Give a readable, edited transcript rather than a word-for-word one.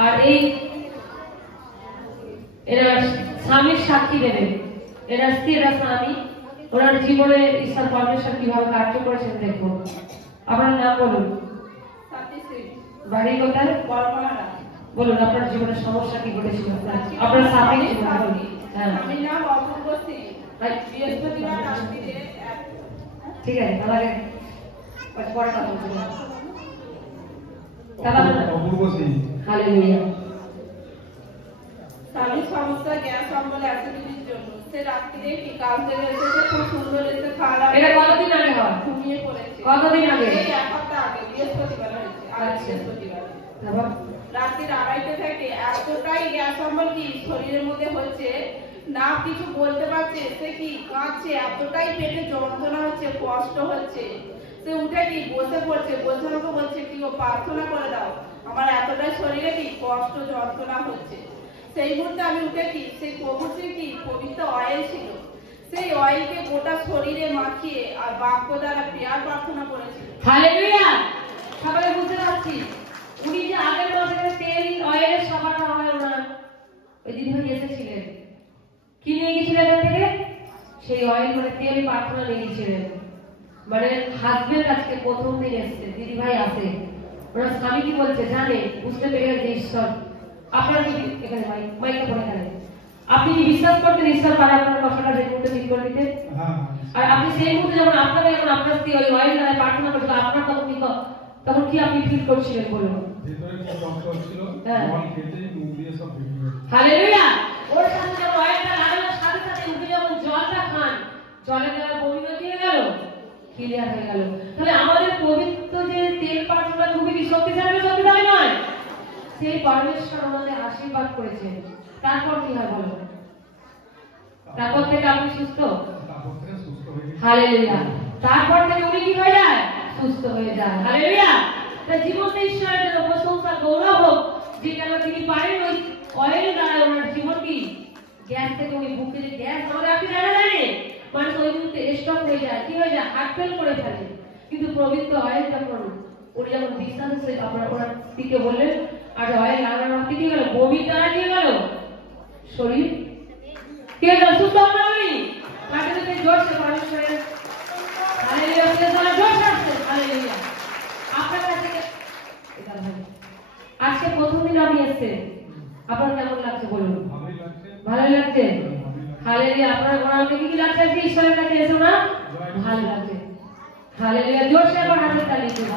আর এই এরা স্বামীর সাক্ষী দেবে, এরা স্ত্রী এরা স্বামী, ওনার জীবনে ঈশ্বর পরমেশ্বর কিভাবে কার্য করেছেন দেখবো। আপনার নাম বলুন, বাড়ি কোথায়, বলুন আপনার জীবনের সমস্যা কি ঘটেছিল, আপনার স্বামী বলুন। আমি নাম অপূর্ব সিং, বৃহস্পতিবার রাত্রিরে। ঠিক আছে, তাহলে পরে কথা বলবো। অপূর্ব সিং, হালেলুয়া। স্বামীর সমস্যা গ্যাস অম্বল অ্যাসিডিটির জন্য সে রাত্রিরে কি কাজ থেকে এসেছে, খুব সুন্দর এসে খাওয়া। এটা কতদিন আগে হয়? ঘুমিয়ে পড়েছে। কতদিন আগে? এই এক সপ্তাহ আগে, বৃহস্পতিবার হয়েছে। বৃহস্পতিবার রাত্রি 2:30 থেকে এতটাই গ্যাস অম্বল কি শরীরের মধ্যে হচ্ছে, না কিছু বলতে পারছে, সে কি কাঁদছে, এতটাই পেটে যন্ত্রণা হচ্ছে, কষ্ট হচ্ছে। সে উঠে কি বসে পড়ছে, বলছে আমাকে বলছে কি ও প্রার্থনা করে দাও, আমার এতটাই শরীরে কি কষ্ট যন্ত্রণা হচ্ছে। সেই মুহূর্তে আমি উঠে কি সেই প্রভুর কি পবিত্র অয়েল ছিল, সেই অয়েলকে গোটা শরীরে মাখিয়ে আর বাক্য দ্বারা প্রেয়ার প্রার্থনা করেছি। হালেলুয়া। সবাই বুঝতে পারছি উনি যে আগের মাসে তেল অয়েলের সভাটা হয় ওনার, ওই দিন ভাই এসেছিলেন, কি নিয়ে গেছিলেন এখান থেকে? সেই অয়েল মানে তেল প্রার্থনা নিয়ে গেছিলেন। মানে হাজবেন্ড আজকে প্রথম দিন এসছে, দিদি ভাই আসে, ওনার স্বামী কি বলছে জানে, বুঝতে পেরে যে ঈশ্বর আপনার কি এখানে মাইকে পড়ে গেলেন, আপনি কি বিশ্বাস করতেন ঈশ্বর পারে আপনার কষ্টটা যে মুহূর্তে ঠিক করে দিতে? আর আপনি সেই মুহূর্তে যখন আপনাকে যখন আপনার স্ত্রী ওই অয়েল দ্বারা প্রার্থনা করছিল, আপনার তখন কি আপনি ফিল করছিলেন বলুন? হালেলুয়া। ওর সাথে যখন অয়েলটা লাগানোর সাথে সাথে উঠে যখন জলটা খান, জলের দ্বারা বমি হয়ে গেল, ক্লিয়ার হয়ে গেল। তাহলে আমাদের পবিত্র যে তেল প্রার্থনা খুবই শক্তিশালী, শক্তিশালী নয়, সেই পরমেশ্বর আমাদের আশীর্বাদ করেছেন। তারপর কি হয় বলো? তারপর থেকে আপনি সুস্থ। হালেলুয়া। তারপর থেকে উনি কি হয়ে যায়? সুস্থ হয়ে যায়। হালেলুয়া। তাই জীবনটা ঈশ্বরের জন্য প্রশংসা গৌরব হোক, যে কেন তিনি পারেন ওই অয়েল দ্বারা ওনার জীবন কি গ্যাস থেকে উনি বুকে যে গ্যাস আমাদের আপনি জানা জানে মানুষ ওই মুহূর্তে স্টক হয়ে যায়, কি হয়ে যায়, হার্ট ফেল করে ফেলে। কিন্তু পবিত্র অয়েল যখন উনি যখন বিশ্বাস হচ্ছে আপনার ওনার স্ত্রীকে বললেন, আর অয়েল লাগানোর মাত্র কি হলো, বমি দ্বারা কি গেল, শরীর কি হয়ে গেল, সুস্থ হলো উনি। তাকে যদি জোরসে পরমেশ্বরের হালেলুয়া জোরসে আসছে। হালেলুয়া। আপনার কাছে এটা ভাই আজকে প্রথম দিন আমি এসছে, আপনার কেমন লাগছে বলুন? ভালো লাগছে। হালেলুয়া। আপনার গোড়াতে কি লাগছে যে ঈশ্বরের কাছে এসো না? ভালো লাগছে। হালেলুয়া। জোরসে আবার হাতে তালি দিন।